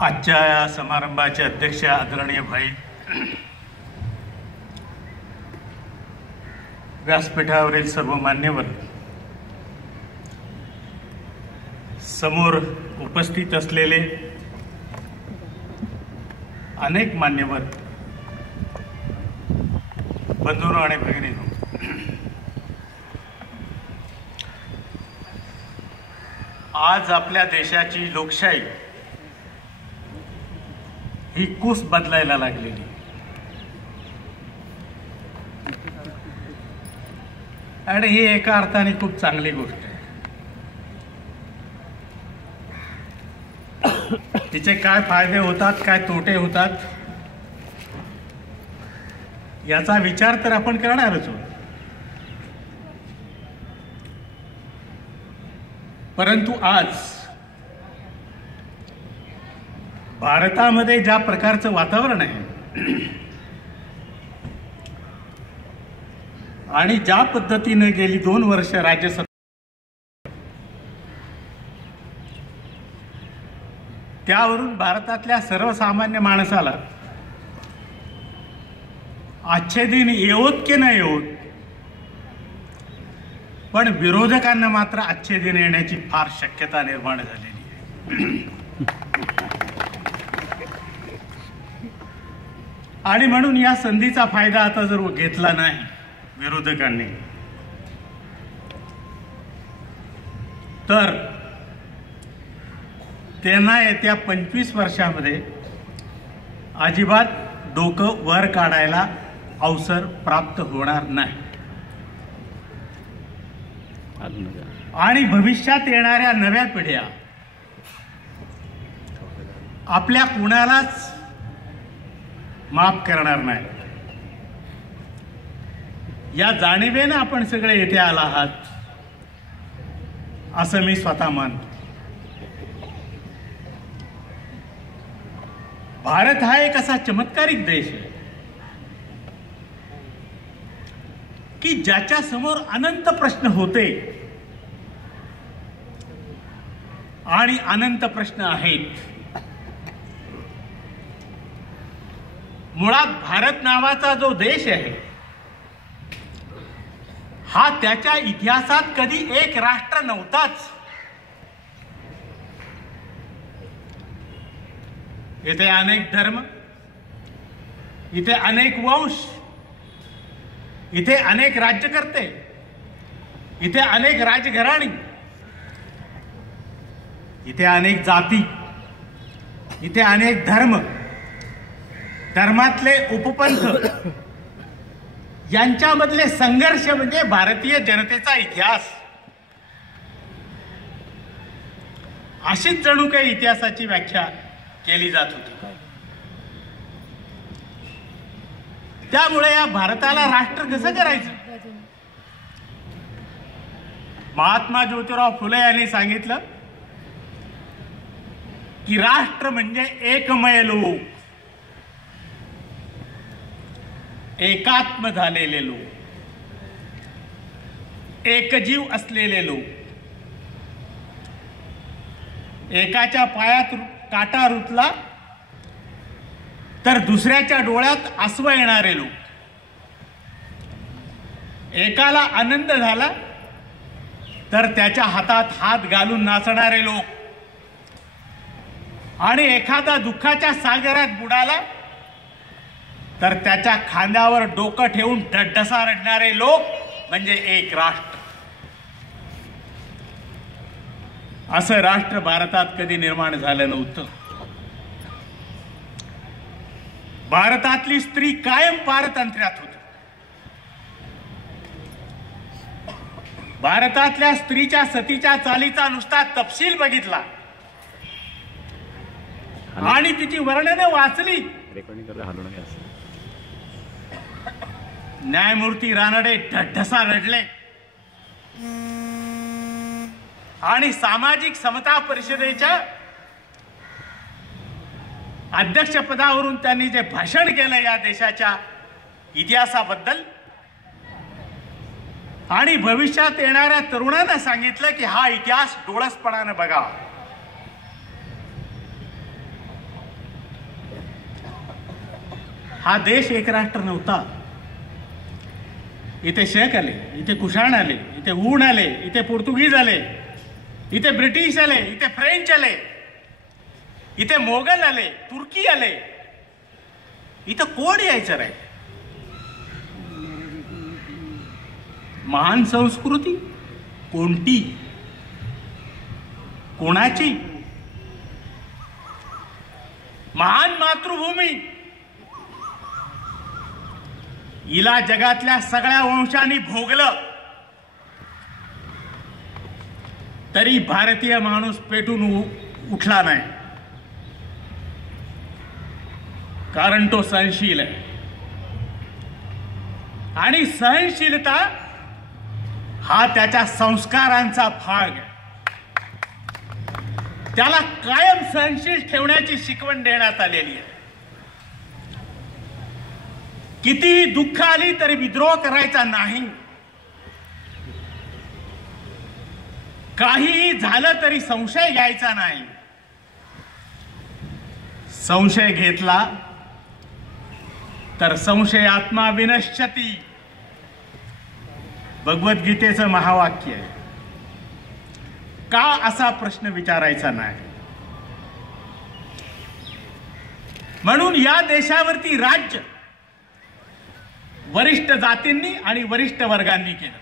आजच्या या समारंभाचे अध्यक्ष आदरणीय भाई, व्यासपीठावरील सर्व मान्यवर, समोर उपस्थित असलेले अनेक मान्यवर बंधूंनो आणि भगिनींनो, आज आपल्या देशाची लोकशाही ही कूस बदलायला लागलेली आणि ही एका अर्थाने खूप चांगली गोष्ट आहे. तिचे काय फायदे होतात, काय तोटे होतात याचा विचार तर आपण करणारच आहोत. परंतु आज भारतामध्ये ज्या प्रकारचं वातावरण आहे आणि ज्या पद्धतीने गेली 2 वर्ष राज्यसभा त्यावरून भारतातल्या सर्वसामान्य माणसाला आजचे दिन येवोत की नाही येवोत, पण विरोधकांना मात्र आजचे दिन येण्याची फार शक्यता निर्माण झालेली आहे. आणि म्हणून या संधीचा फायदा आता जर घेतला नाही विरोधकांनी तर त्यांना येत्या 25 वर्षामध्ये अजिबात डोकं वर काढायला अवसर प्राप्त होणार नाही. आणि भविष्यात येणाऱ्या नव्या पिढ्या आपल्या कुणालाच माफ करणार नाही. या जाणीवेने आपण सगळे येथे आला आहात असं मी स्वतः मानतो. भारत हा एक असा चमत्कारिक देश आहे की ज्याच्या समोर अनंत प्रश्न होते आणि अनंत प्रश्न आहेत. मुळात भारत नावाचा जो देश आहे हा त्याच्या इतिहासात कधी एक राष्ट्र नव्हताच. इथे अनेक धर्म, इथे अनेक वंश, इथे अनेक राज्यकर्ते, इथे अनेक राजघराणी, इथे अनेक जाती, इथे अनेक धर्म, धर्मातले उपपंथ यांच्यामधले संघर्ष म्हणजे भारतीय जनतेचा इतिहास. अशीच जणू काही इतिहासाची व्याख्या केली जात होती. त्यामुळे या भारताला राष्ट्र कसं करायचं? महात्मा ज्योतिराव फुले यांनी सांगितलं की राष्ट्र म्हणजे एकमय लोक, एकात्म झालेले लोक, एकजीव असलेले लोक, एकाच्या पायात काटा रुतला तर दुसऱ्याच्या डोळ्यात आसवं येणारे लोक, एकाला आनंद झाला तर त्याच्या हातात हात घालून नाचणारे लोक, आणि एखादा दुःखाच्या सागरात बुडाला तर त्याच्या खांद्यावर डोकं ठेवून ढसा रडणारे लोक म्हणजे एक राष्ट्र. असं राष्ट्र भारतात कधी निर्माण झालं नव्हतं. भारतातली स्त्री कायम पारतंत्र्यात होती. भारतातल्या स्त्रीच्या सतीच्या चालीचा नुसता तपशील बघितला आणि तिची वर्णनं वाचली, न्यायमूर्ती रानडे ढसा रडले आणि सामाजिक समता परिषदेच्या अध्यक्षपदावरून त्यांनी जे भाषण केलं या देशाच्या इतिहासाबद्दल आणि भविष्यात येणाऱ्या तरुणांना सांगितलं की हा इतिहास डोळसपणाने बघा. हा देश एक राष्ट्र नव्हता. इथे शेख आले, इथे कुशाण आले, इथे ऊन आले, इथे पोर्तुगीज आले, इथे ब्रिटिश आले, इथे फ्रेंच आले, इथे मोगल आले, तुर्की आले. इथं कोण यायचं रे? महान संस्कृती कोणती, कोणाची? महान मातृभूमी, हिला जगातल्या सगळ्या वंशांनी भोगलं तरी भारतीय माणूस पेटून उठला नाही, कारण तो सहनशील आहे. आणि सहनशीलता हा त्याच्या संस्कारांचा भाग आहे. त्याला कायम सहनशील ठेवण्याची शिकवण देण्यात आलेली आहे. कितीही दुःख आली तरी विद्रोह करायचा नाही. काहीही झालं तरी संशय घ्यायचा नाही. संशय घेतला तर संशय आत्मा विनश्यती, भगवद्गीतेचं महावाक्य आहे. का असा प्रश्न विचारायचा नाही. म्हणून या देशावरती राज्य वरिष्ठ जातींनी आणि वरिष्ठ वर्गांनी केलं.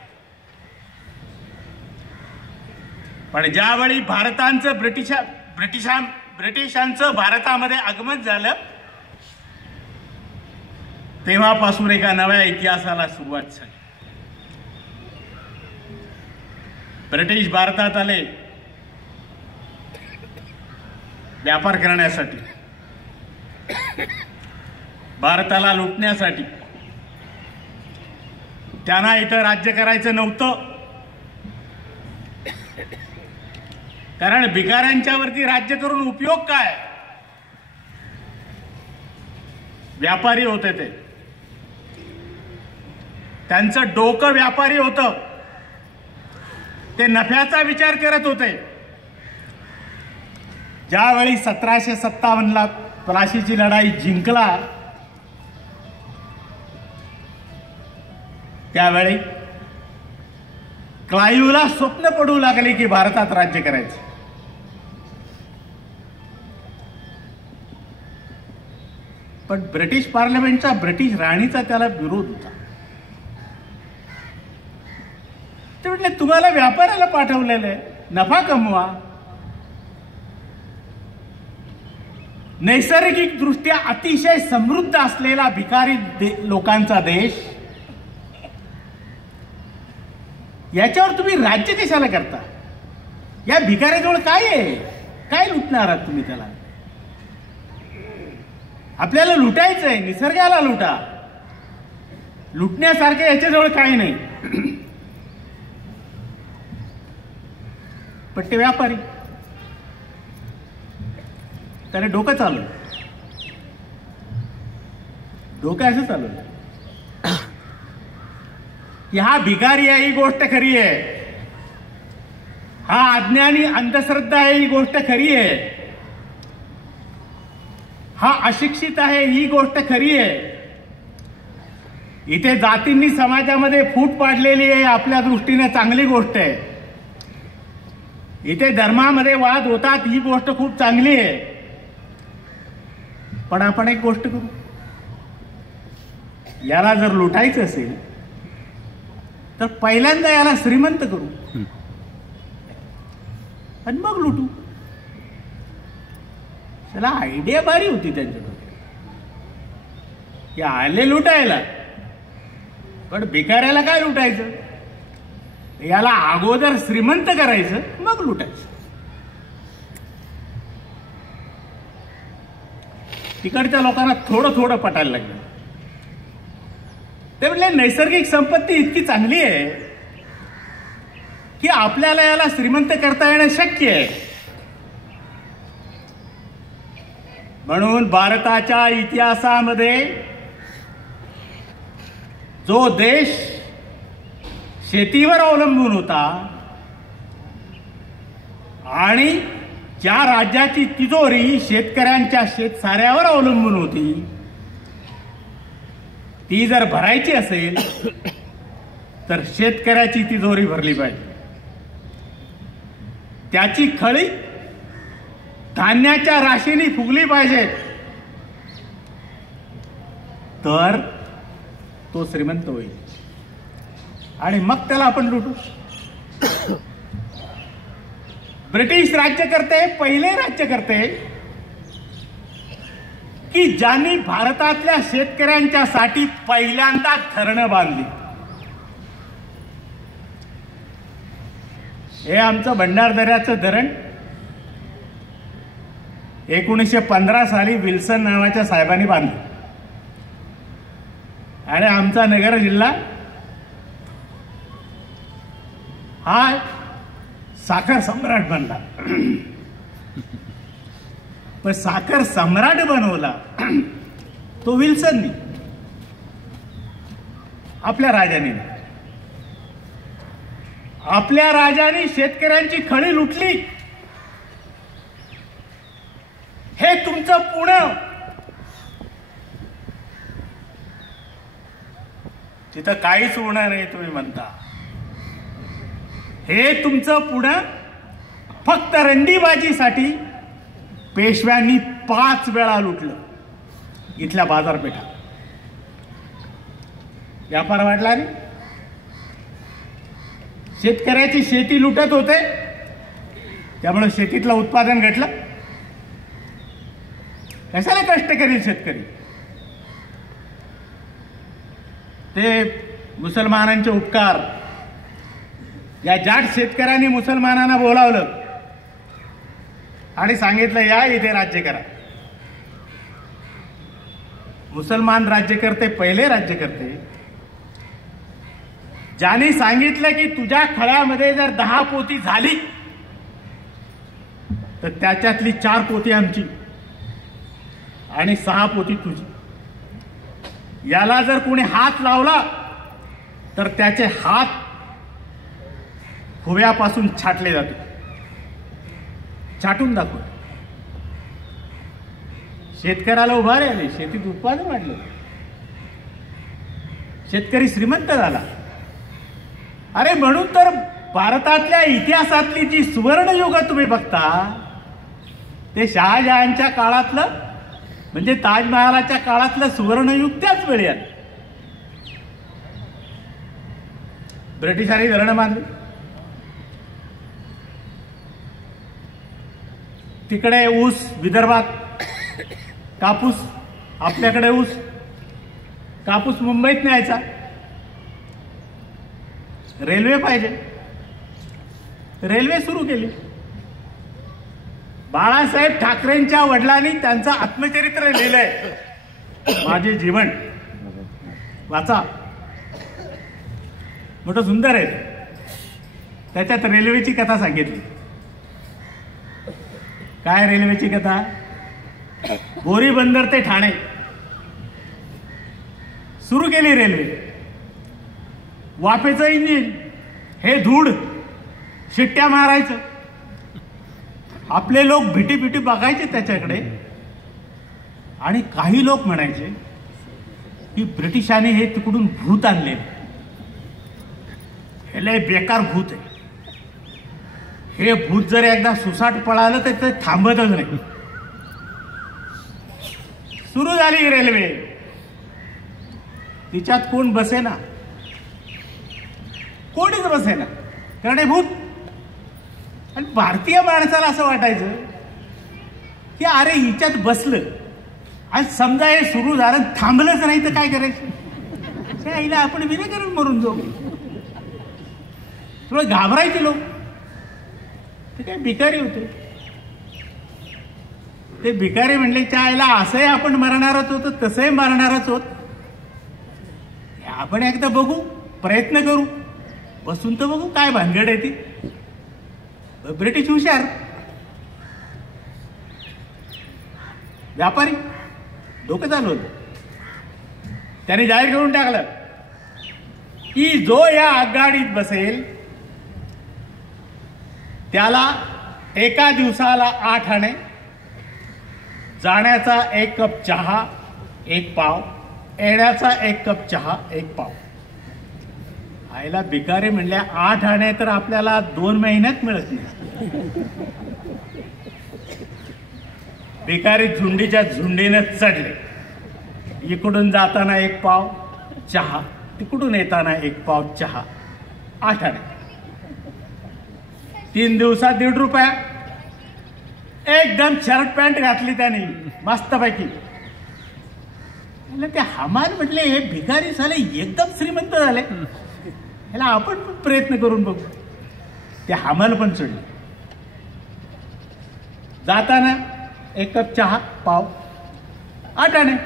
पण ज्यावेळी भारताचं ब्रिटिशांचं भारतामध्ये आगमन झालं तेव्हापासून एका नव्या इतिहासाला सुरुवात झाली. ब्रिटिश भारतात आले व्यापार करण्यासाठी, भारताला लुटण्यासाठी. त्यांना इथं राज्य करायचं नव्हतं, कारण भिकाऱ्यांच्यावरती राज्य करून उपयोग काय? व्यापारी होते ते, त्यांचं डोकं व्यापारी होतं. ते नफ्याचा विचार करत होते. ज्यावेळी 1757ला प्लाशीची लढाई जिंकला त्यावेळी क्लाईव्हला स्वप्न पडू लागले की भारतात राज्य करायचं. पण ब्रिटिश पार्लमेंटचा, ब्रिटिश राणीचा त्याला विरोध होता. ते म्हटले तुम्हाला व्यापाराला पाठवलेलं आहे, नफा कमवा. नैसर्गिक दृष्ट्या अतिशय समृद्ध असलेला भिकारी लोकांचा देश, याच्यावर तुम्ही राज्य कशाला करता? या भिकाऱ्याजवळ काय आहे? काय लुटणार आहात तुम्ही त्याला? आपल्याला लुटायचं आहे, निसर्गाला लुटा. लुटण्यासारखं याच्याजवळ काही नाही. पण ते व्यापारी त्याने डोकं चालवलं. डोकं असं चालवलं की हा भिकारी आहे ही गोष्ट खरी आहे, हा अज्ञानी अंधश्रद्धा आहे ही गोष्ट खरी आहे, हा अशिक्षित आहे ही गोष्ट खरी आहे. इथे जातींनी समाजामध्ये फूट पाडलेली आहे, आपल्या दृष्टीने चांगली गोष्ट आहे. इथे धर्मामध्ये वाद होतात ही गोष्ट खूप चांगली आहे. पण आपण एक गोष्ट करू, याला जर लुटायचं असेल तर पहिल्यांदा याला श्रीमंत करू आणि मग लुटू. त्याला आयडिया भारी होती त्यांच्याकडे की आले लुटायला, पण भिकाऱ्याला काय लुटायचं? याला अगोदर श्रीमंत करायचं मग लुटायचं. तिकडच्या लोकांना थोडं थोडं पटायला लागलं. ते म्हटले नैसर्गिक संपत्ती इतकी चांगली आहे की आपल्याला याला श्रीमंत करता येणं शक्य आहे. म्हणून भारताच्या इतिहासामध्ये जो देश शेतीवर अवलंबून होता आणि ज्या राज्याची तिजोरी शेतकऱ्यांच्या शेतसाऱ्यावर अवलंबून होती, ती जर भरायची असेल तर शेतकऱ्याची तिजोरी भरली पाहिजे. त्याची खळी धान्याच्या राशीने फुगली पाहिजे, तर तो श्रीमंत होईल आणि मग त्याला आपण लुटू. ब्रिटिश राज्यकर्ते पहिले राज्यकर्ते की ज्यांनी भारतातल्या शेतकऱ्यांच्यासाठी पहिल्यांदा धरणं बांधली. हे आमचं भंडारदऱ्याचं धरण 1915 साली विल्सन नावाच्या साहेबांनी बांधलं आणि आमचा नगर जिल्हा हा साखर सम्राट बनला. पण साखर सम्राट बनवला तो विल्सननी, आपल्या राजाने. आपल्या राजाने शेतकऱ्यांची खळी लुटली. हे तुमचं पुणे, तिथं काहीच होणार नाही तुम्ही म्हणता. हे तुमचं पुणे फक्त रंडीबाजीसाठी पेशव्यांनी 5 वेळा लुटलं. इथल्या बाजारपेठा व्यापार वाढला नाही. शेतकऱ्याची शेती लुटत होते, त्यामुळे शेतीतलं उत्पादन घटलं. कशाला कष्ट करेल शेतकरी? ते मुसलमानांचे उपकार. या जाट शेतकऱ्यांनी मुसलमानांना बोलावलं आणि सांगितलं या इथे राज्य करा. मुसलमान राज्यकर्ते पहिले राज्यकर्ते ज्यांनी सांगितलं की तुझ्या खळ्यामध्ये जर 10 पोती झाली तर त्याच्यातली 4 पोती आमची आणि 6 पोती तुझी. याला जर कोणी हात लावला तर त्याचे हात खुव्यापासून छाटले जाते. छाटून दाखव. शेतकऱ्याला उभारे आले, शेतीत उत्पादन वाढलं, शेतकरी श्रीमंत झाला. अरे म्हणून तर भारतातल्या इतिहासातली जी सुवर्णयुग तुम्ही बघता ते शहाजहानच्या काळातलं, म्हणजे ताजमहालाच्या काळातलं सुवर्णयुग त्याच वेळी आलं. ब्रिटिशांनी धरणं बांधली. तिकडे ऊस, विदर्भात कापूस, आपल्याकडे ऊस. कापूस मुंबईत न्यायचा. रेल्वे पाहिजे, रेल्वे सुरू केली. बाळासाहेब ठाकरेंच्या वडिलांनी त्यांचं आत्मचरित्र लिहिलंय, माझे जीवन, वाचा. मोठं सुंदर आहे. त्याच्यात रेल्वेची कथा सांगितली. काय रेल्वेची कथा? बोरी बंदर ते ठाणे सुरू केली रेल्वे. वाफेचं इंजिन, हे धूळ, शिट्ट्या मारायचं. आपले लोक भीटी भीटी बघायचे त्याच्याकडे आणि काही लोक म्हणायचे की ब्रिटिशांनी हे तिकडून भूत आणले, हे लय बेकार भूत आहे. हे भूत जर एकदा सुसाट पळालं तर ते थांबतच नाही. सुरू झाली रेल्वे. तिच्यात कोण बसेना, कोणीच बसेना, कारण हे भूत. आणि भारतीय माणसाला असं वाटायचं की अरे हिच्यात बसलं आणि समजा हे सुरू झालं थांबलंच नाही तर काय करायचं? त्या आईला आपण विनाकारण मरून जाऊ. थोडं घाबरायचे लोक. ते काय भिकारी होते. ते भिकारी म्हणले त्या आईला असंही आपण मरणारच होतो, तसंही मरणारच होत. आपण एकदा बघू, प्रयत्न करू, बसून तर बघू काय भानगड आहे ती. ब्रिटिश हुशार. व्यापारी डोकं चालवलं. त्याने जाहीर करून टाकलं की जो या आगगाडीत बसेल त्याला एका दिवसाला 8 आणे, जाण्याचा 1 कप चहा, 1 पाव एड्याचा 1 कप चहा 1 पाव. आईला भिकारी म्हणल्या 8 आणे तर आपल्याला 2 महिन्यात मिळत नाही. भिकारी झुंडीच्या झुंडीने चढले. इकडून जाताना 1 पाव चहा, तिकडून येताना 1 पाव चहा, 8 आणे. 3 दिवसात 1.5 रुपया. एकदम शर्ट पॅन्ट घातली त्यांनी मस्तपैकी. ते हमाल म्हटले हे भिकारी झाले एकदम श्रीमंत झाले, ह्याला आपण पण प्रयत्न करून बघू. ते हमाल पण चढले. जाताना 1 कप चहा पाव 8 आणे.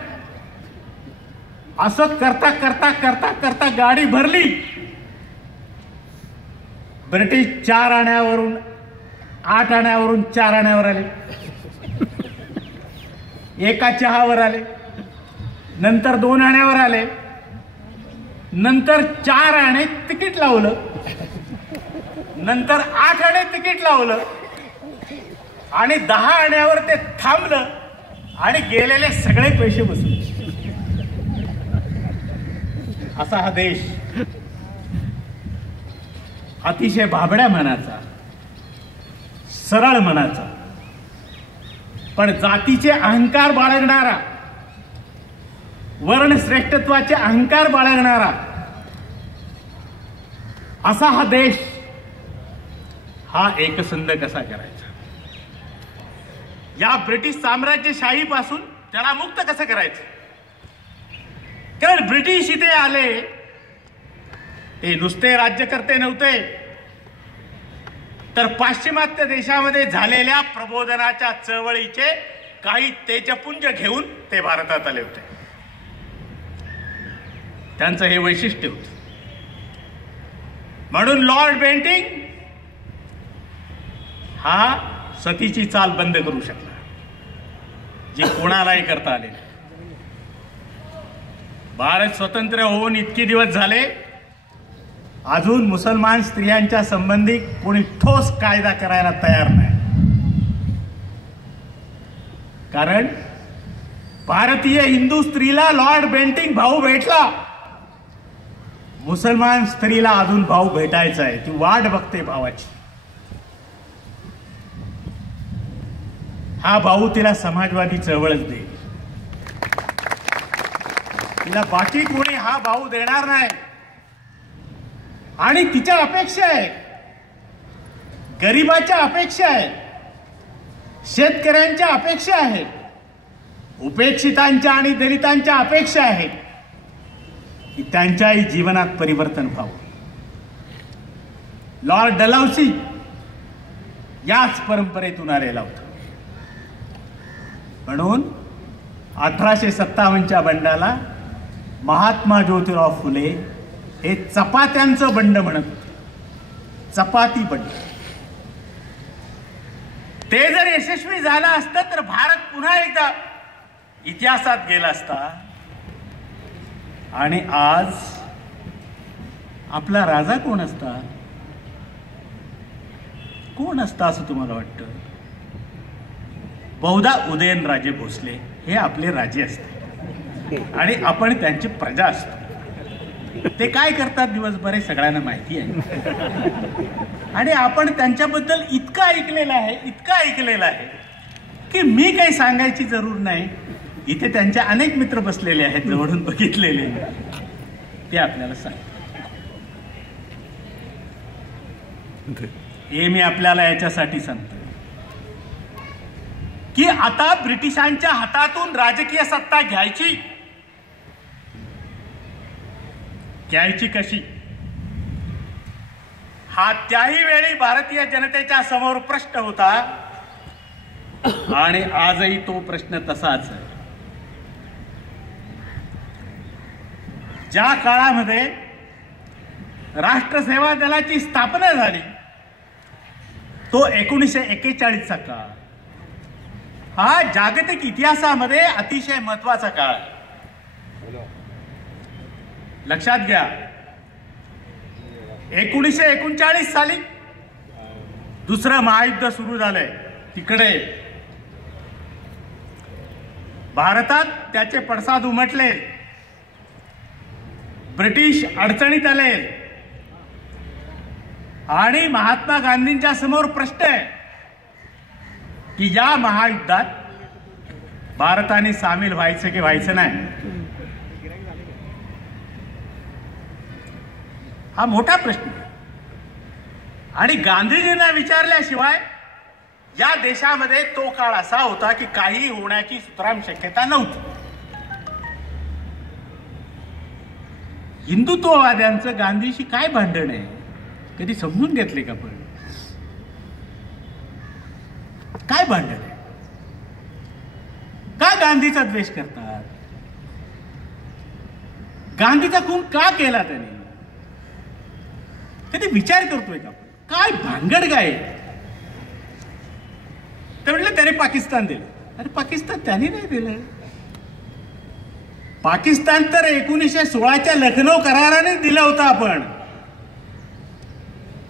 असं करता करता करता करता गाडी भरली. ब्रिटिश 4 आण्यावरून 8 आण्यावरून 4 आण्यावर आले. एका चहावर आले, नंतर 2 आण्यावर आले, नंतर 4 आणे तिकीट लावलं, नंतर 8 आणे तिकीट लावलं आणि 10 आण्यावर ते थांबलं आणि गेलेले सगळे पैसे बसवले. असा हा देश अतिशय भाबड्या मनाचा, सरळ मनाचा, पण जातीचे अहंकार बाळगणारा, वर्णश्रेष्ठत्वाचे अहंकार बाळगणारा असा हा देश हा एकसंध कसा करायचा? या ब्रिटिश साम्राज्यशाहीपासून त्याला मुक्त कसं करायचं? कारण ब्रिटिश इथे आले ते नुसते राज्यकर्ते नव्हते, तर पाश्चिमात्य देशामध्ये झालेल्या प्रबोधनाच्या चळवळीचे काही तेजपुंज घेऊन ते भारतात आले होते. त्यांचं हे वैशिष्ट्य होतं. म्हणून लॉर्ड बेंटिंक हा सतीची चाल बंद करू शकला, जी कोणालाही करता आले नाही. भारत स्वतंत्र होऊन इतके दिवस झाले, अजून मुसलमान स्त्रियांच्या संबंधी कोणी ठोस कायदा करायला तयार नाही. कारण भारतीय हिंदू स्त्रीला लॉर्ड बेंटिंक भाऊ भेटला, मुसलमान स्त्रीला अजून भाऊ भेटायचा आहे. ती वाट बघते भावाची. हा भाऊ तिला समाजवादी चळवळच देईल, तिला बाकी कोणी हा भाऊ देणार नाही. आणि तिच्या अपेक्षा आहेत, गरिबाच्या अपेक्षा आहेत, शेतकऱ्यांच्या अपेक्षा आहेत, उपेक्षितांच्या आणि दलितांच्या अपेक्षा आहेत की त्यांच्याही जीवनात परिवर्तन व्हावं. लॉर्ड डलहौसी याच परंपरेतून आलेला होता. म्हणून 1857च्या बंडाला महात्मा ज्योतिराव फुले हे चपात्यांचं बंड म्हणत होते. चपाती बंड. ते जर यशस्वी झालं असतं तर भारत पुन्हा एकदा इतिहासात गेला असता. आणि आज आपला राजा कोण असता? कोण असता असं तुम्हाला वाटतं? बहुधा उदयनराजे भोसले हे आपले राजे असते आणि आपण त्यांची प्रजा असतो. ते काय करतात दिवसभर हे सगळ्यांना माहिती आहे. आणि आपण त्यांच्याबद्दल इतकं ऐकलेलं आहे, इतकं ऐकलेलं आहे की मी काही सांगायची जरूर नाही. इथे त्यांचे अनेक मित्र बसलेले आहेत, जवळून बघितलेले, ते आपल्याला सांगतात. हे मी आपल्याला याच्यासाठी सांगतो की आता ब्रिटिशांच्या हातातून राजकीय सत्ता घ्यायची कशी, हा त्याही वेळी भारतीय जनतेच्या समोर प्रश्न होता आणि आजही तो प्रश्न तसाच आहे. ज्या काळामध्ये राष्ट्रसेवा दलाची स्थापना झाली तो 1941चा काळ हा जागतिक इतिहासामध्ये अतिशय महत्वाचा काळ आहे. लक्षात घ्या, 1939 साली दुसरं महायुद्ध सुरू झालंय. तिकडे भारतात त्याचे पडसाद उमटले. ब्रिटिश अडचणीत आले आणि महात्मा गांधींच्या समोर प्रश्न आहे की या महायुद्धात भारताने सामील व्हायचं की व्हायचं नाही, हा मोठा प्रश्न आहे. आणि गांधीजींना विचारल्याशिवाय या देशामध्ये तो काळ असा होता की काही होण्याची सुतराम शक्यता नव्हती. हिंदुत्ववाद्यांचं गांधीशी काय भांडण आहे, कधी समजून घेतले का? पण काय भांडण आहे? का गांधीचा द्वेष करतात? गांधीचा खून का केला त्याने? कधी विचार करतोय का? काय भानगड काय? ते म्हटलं त्याने पाकिस्तान दिलं. अरे पाकिस्तान त्याने नाही दिलं. पाकिस्तान तर 1916च्या लखनौ कराराने दिलं होतं आपण.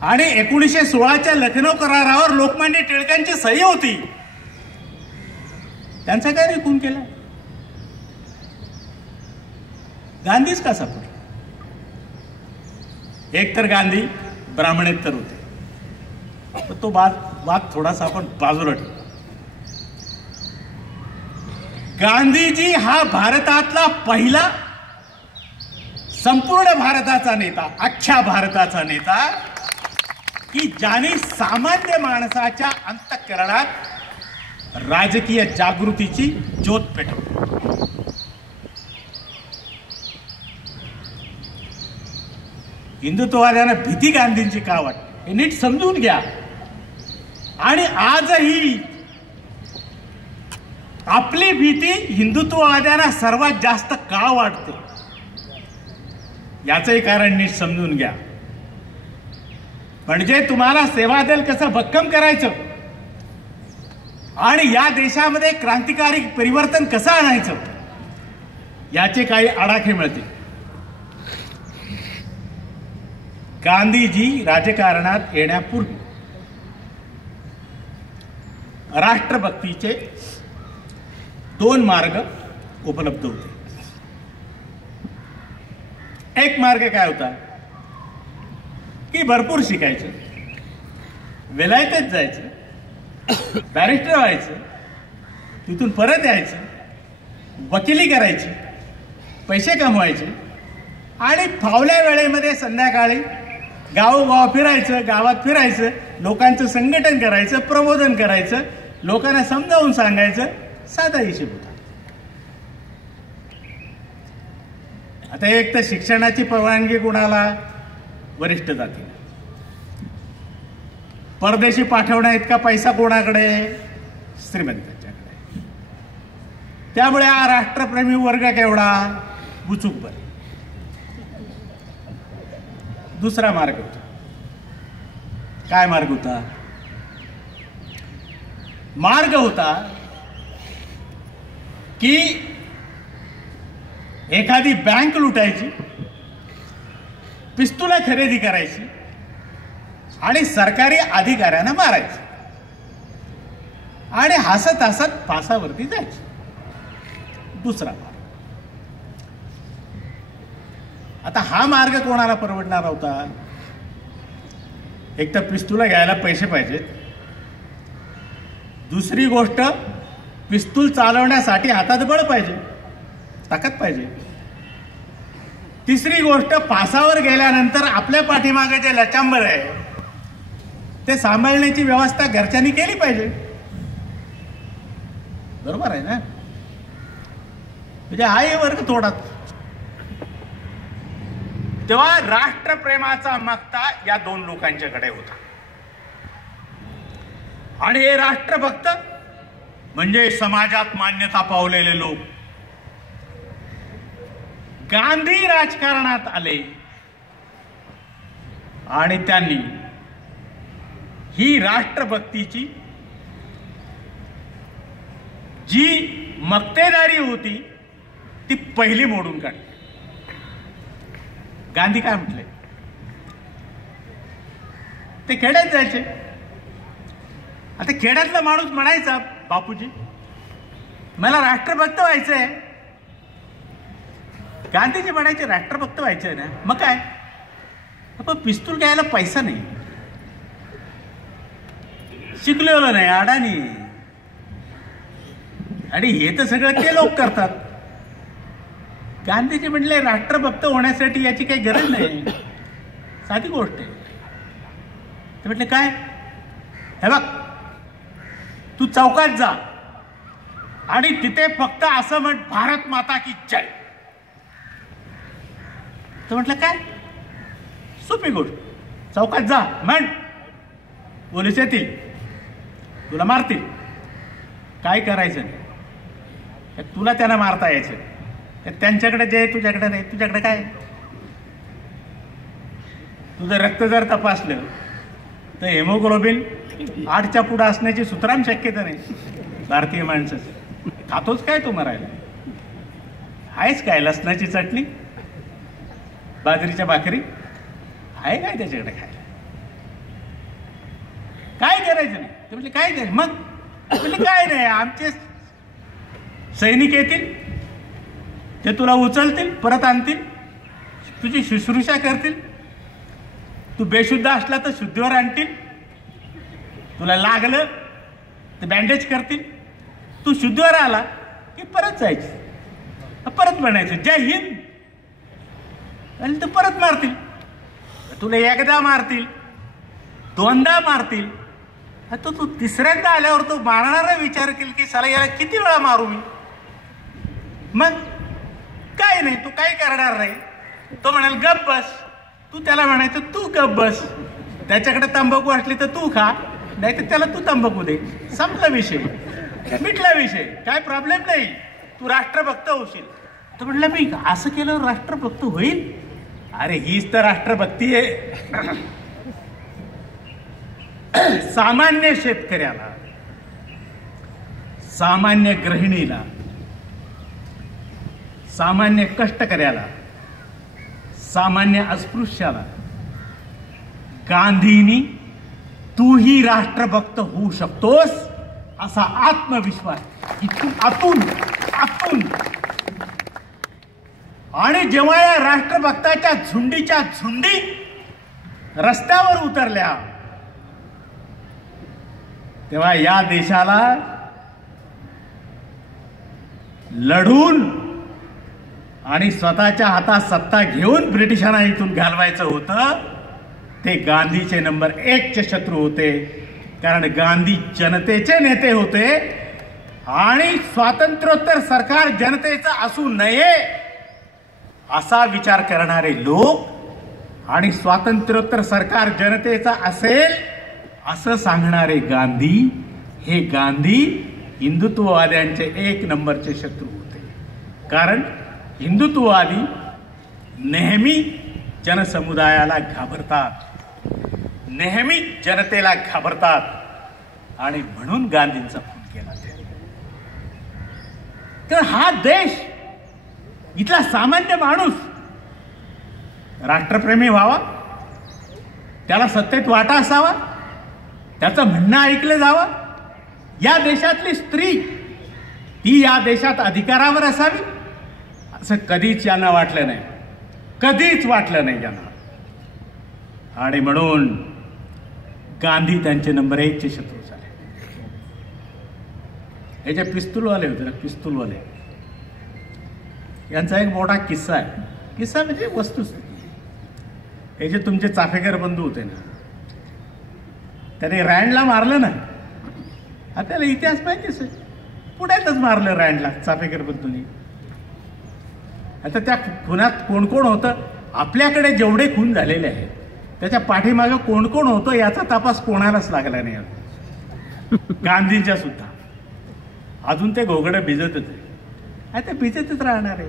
आणि 1916च्या लखनौ करारावर लोकमान्य टिळकांची सही होती. त्यांचा काय रे खून केला? गांधीच का सापडला? एक तर गांधी ब्राह्मणेतर होते, तर तो वाद थोडासा आपण बाजूला ठेवू. गांधीजी हा भारतातला पहिला संपूर्ण भारताचा नेता, अख्ख्या भारताचा नेता की ज्याने सामान्य माणसाच्या अंतःकरणात राजकीय जागृतीची ज्योत पेटवली. हिंदुत्ववाद्यांना भीती गांधींची का वाटते हे नीट समजून घ्या. आणि आजही आपली भीती हिंदुत्ववाद्यांना सर्वात जास्त का वाटते याचंही कारण नीट समजून घ्या. म्हणजे तुम्हाला सेवादल कसं भक्कम करायचं आणि या देशामध्ये क्रांतिकारी परिवर्तन कसं आणायचं याचे काही आडाखे मिळतील. गांधीजी राजकारणात येण्यापूर्वी राष्ट्रभक्तीचे 2 मार्ग उपलब्ध होते. एक मार्ग काय होता की भरपूर शिकायचं, विलायतेत जायचं, बॅरिस्टर व्हायचं, तिथून परत यायचं, वकिली करायची, पैसे कमवायचे आणि फावल्या वेळेमध्ये संध्याकाळी गावोगाव फिरायचं, गावात फिरायचं, लोकांचं संघटन करायचं, प्रबोधन करायचं, लोकांना समजावून सांगायचं, साधा हिशेब होता. आता एक तर शिक्षणाची परवानगी कोणाला? वरिष्ठ जाती. परदेशी पाठवण्या इतका पैसा कोणाकडे? श्रीमंतांच्याकडे. त्यामुळे हा राष्ट्रप्रेमी वर्ग केवढा? बुचूक बरे. दुसरा मार्ग होता. काय मार्ग होता? मार्ग होता की एखादी बँक लुटायची, पिस्तुला खरेदी करायची आणि सरकारी अधिकाऱ्यांना मारायचं आणि हसत हसत फासावरती जायचं. दुसरा मार्ग. आता हा मार्ग कोणाला परवडणार होता? एक तर पिस्तूल घ्यायला पैसे पाहिजेत, दुसरी गोष्ट पिस्तूल चालवण्यासाठी हातात बळ पाहिजे, ताकद पाहिजे, तिसरी गोष्ट फासावर गेल्यानंतर आपल्या पाठीमागे जे लचांबर आहे ते सांभाळण्याची व्यवस्था घरच्यांनी केली पाहिजे. बरोबर आहे ना? म्हणजे हा वर्ग थोडा. तेव्हा राष्ट्रप्रेमाचा मागता या 2 लोकांच्याकडे होता. आणि हे राष्ट्रभक्त म्हणजे समाजात मान्यता पावलेले लोक. गांधी राजकारणात आले आणि त्यांनी ही राष्ट्रभक्तीची जी मक्तेदारी होती ती पहिली मोडून काढली. गांधी काय म्हटले? ते खेड्यात जायचे. आता खेड्यातला माणूस म्हणायचा, बापूजी मला राष्ट्रभक्त व्हायचंय, गांधीजी म्हणायचे राष्ट्रभक्त व्हायचं ना, मग काय, पण पिस्तूल घ्यायला पैसा नाही, शिकलेलं नाही, अडाणी, आणि हे तर सगळं ते लोक करतात. गांधीजी म्हणले राष्ट्रभक्त होण्यासाठी याची काही गरज नाही, साधी गोष्ट आहे. ते म्हटले काय, हे बघ तू चौकात जा आणि तिथे फक्त असं म्हण, भारत माता की जय. तर म्हटलं काय, सोपी गोष्ट, चौकात जा म्हण, पोलीस येतील, तुला मारतील, काय करायचं नाही, तुला त्यांना मारता यायचं, त्यांच्याकडे जे तुझ्याकडे नाही, तुझ्याकडे काय. तुझं रक्त जर तपासलं तर हेमोग्लोबिन 8च्या पुढं असण्याची सुतराम शक्यता नाही भारतीय माणसाचं. खातोच काय तू मरायला, आहेच काय, लसणाची चटणी, बाजरीच्या भाकरी आहे काय त्याच्याकडे खायला, काय करायचं नाही. ते म्हणजे काय करायचं, मग म्हणजे काय नाही, आमचे सैनिक येतील, ते तुला उचलतील, परत आणतील, तुझी शुश्रूषा करतील, तू बेशुद्ध असला तर शुद्धीवर आणतील, तुला लागलं तर बँडेज करतील, तू शुद्धीवर आला की परत जायचं, परत म्हणायचं जय हिंद, आणि तू परत मारतील, तुला एकदा मारतील, दोनदा मारतील, तो तू तिसऱ्यांदा आल्यावर तू मारणारा विचार केला की साला याला किती वेळा मारू मी, मग काय नाही, तू काय करणार नाही. तो म्हणाल गप बस, तू त्याला म्हणायचं तू गप बस, त्याच्याकडे तंबाखू असली तर तू खा, नाही तर त्याला तू तंबाखू दे, संपला विषय, मिटला विषय, काय प्रॉब्लेम नाही, तू राष्ट्रभक्त होशील. तर म्हटलं मी असं केलं राष्ट्रभक्त होईल, अरे हीच तर राष्ट्रभक्ती आहे. सामान्य शेतकऱ्याला, सामान्य गृहिणीला, सामान्य कष्टकऱ्याला, सामान्य अस्पृश्याला गांधींनी तूही राष्ट्रभक्त होऊ शकतोस असा आत्मविश्वास इथून आतून आतून. आणि जेव्हा या राष्ट्रभक्ताच्या झुंडीच्या झुंडी रस्त्यावर उतरल्या, तेव्हा या देशाला लढून आणि स्वतःच्या हातात सत्ता घेऊन ब्रिटिशांना इथून घालवायचं होतं. ते गांधीचे नंबर 1चे शत्रू होते, कारण गांधी जनतेचे नेते होते आणि स्वातंत्र्योत्तर सरकार जनतेचं असू नये असा विचार करणारे लोक आणि स्वातंत्र्योत्तर सरकार जनतेचा असेल असं सांगणारे गांधी, हे गांधी हिंदुत्ववाद्यांचे 1 नंबरचे शत्रू होते. कारण हिंदुत्ववादी नेहमी जनसमुदायाला घाबरतात, नेहमी जनतेला घाबरतात, आणि म्हणून गांधींचा खून केला. तर हा देश, इथला सामान्य माणूस राष्ट्रप्रेमी व्हावा, त्याला सत्तेत वाटा असावा, त्याचं म्हणणं ऐकलं जावं, या देशातली स्त्री ती या देशात अधिकारावर असावी, असं कधीच यांना वाटलं नाही, कधीच वाटलं नाही यांना. आणि म्हणून गांधी त्यांचे नंबर 1चे शत्रू झाले. हे जे पिस्तूलवाले होते ना, पिस्तूलवाले, यांचा एक मोठा किस्सा आहे. किस्सा म्हणजे वस्तुस्थिती. हे जे तुमचे चाफेकर बंधू होते ना, त्याने रँडला मारलं ना, आपल्याला इतिहास माहितीच आहे, पुण्यातच मारलं रँडला चाफेकर बंधूंनी. आता त्या खुनात कोण कोण होतं, आपल्याकडे जेवढे खून झालेले आहेत त्याच्या पाठीमागं कोण कोण होतं याचा तपास कोणालाच लागला नाही. गांधींच्या सुद्धा अजून ते घोगडं भिजतच आहे, आता भिजतच राहणार आहे.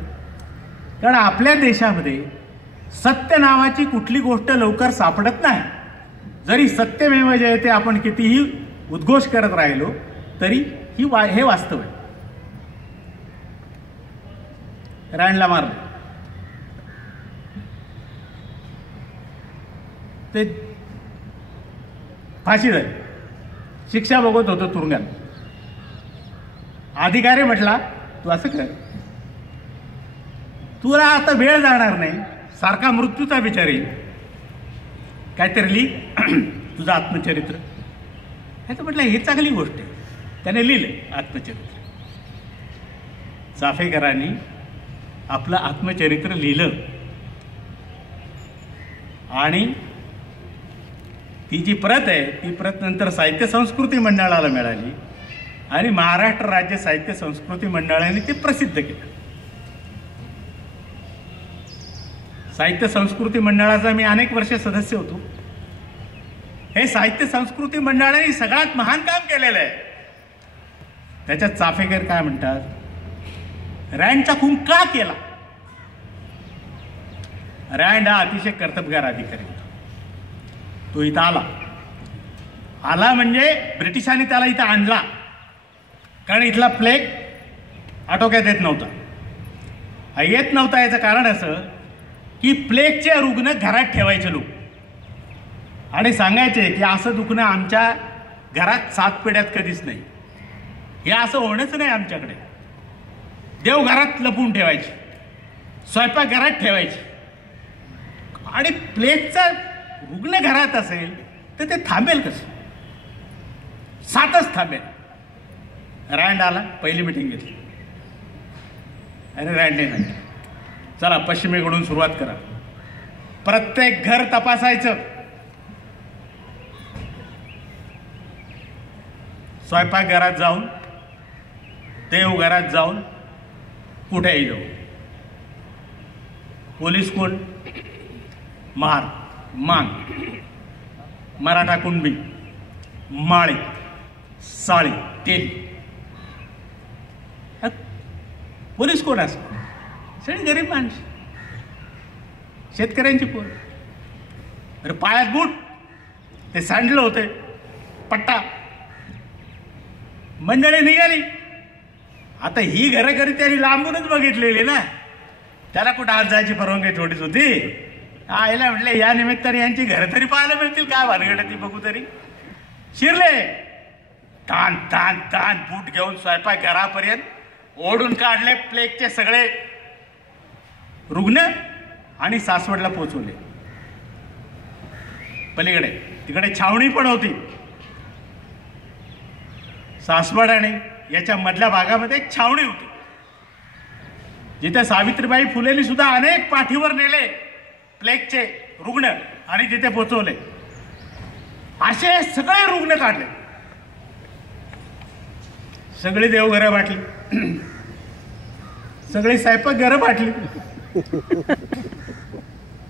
कारण आपल्या देशामध्ये सत्य नावाची कुठली गोष्ट लवकर सापडत नाही. जरी सत्यमेव जयते आपण कितीही उद्घोष करत राहिलो तरी हे वास्तव आहे. रँडला मारलं ते फाशी झाली, शिक्षा भोगत होतो तुरुंगात. अधिकारी म्हटला तू असं कर, तुला आता वेळ जाणार नाही, सारखा मृत्यूचा विचार येईल, काहीतरी लिही तुझं आत्मचरित्र. तर म्हटलं ही चांगली गोष्ट आहे. त्याने लिहिलं आत्मचरित्र. चाफेकरांनी आपलं आत्मचरित्र लिहिलं आणि ती जी प्रत आहे ती प्रत नंतर साहित्य संस्कृती मंडळाला मिळाली आणि महाराष्ट्र राज्य साहित्य संस्कृती मंडळाने ते प्रसिद्ध केलं. साहित्य संस्कृती मंडळाचा मी अनेक वर्ष सदस्य होतो. हे साहित्य संस्कृती मंडळाने सगळ्यात महान काम केलेलं आहे. त्याच्यात चाफेकर काय म्हणतात, रँडचा खून का केला? रँड हा अतिशय कर्तबगार अधिकारी होता. तो इथं आला म्हणजे ब्रिटिशांनी त्याला इथं आणला, कारण इथला प्लेग आटोक्यात येत नव्हता. येत नव्हता याचं कारण असं की प्लेगचे रुग्ण घरात ठेवायचे लोक आणि सांगायचे की असं दुखणं आमच्या घरात 7 पिढ्यात कधीच नाही, हे असं होणंच नाही आमच्याकडे. देव घरात लपवून ठेवायचे, स्वयंपाक घरात ठेवायचे. आणि प्लेगचा रुग्ण घरात असेल तर ते थांबेल कसं? 7च थांबेल. रँड आला, पहिली मिटिंग घेतली. अरे रँडने सांगितलं, चला पश्चिमेकडून सुरुवात करा, प्रत्येक घर तपासायचं, स्वयंपाकघरात जाऊन, देवघरात जाऊन, कुठेही जाऊ. पोलीस कोण? महार, मान, मराठा कुणबी, माळी, साळी, तेली. पोलीस कोण असं? सगळी गरीब माणसं, शेतकऱ्यांची पोर. अरे पायात बूट, ते सांडलं होते, पट्टा. मंडळी निघाली. आता ही घरं त्यांनी लांबूनच बघितलेली ना, त्याला कुठं आज जायची परवानगी थोडीच होती. आईला म्हटलं या निमित्ताने यांची घरं तरी पाहायला मिळतील, काय भानगड ती बघू तरी. शिरले, ताण ताण ताण बूट घेऊन स्वयंपाक घरापर्यंत ओढून काढले प्लेगचे सगळे रुग्ण आणि सासवडला पोचवले. पलीकडे तिकडे छावणी पण होती. सासवड आणि याच्या मधल्या भागामध्ये एक छावणी होती, जिथे सावित्रीबाई फुलेंनी सुद्धा अनेक पाठीवर नेले प्लेगचे रुग्ण आणि तिथे पोचवले. असे सगळे रुग्ण काढले, सगळी देवघरं वाटली, सगळी स्वयंपाक घरं वाटली.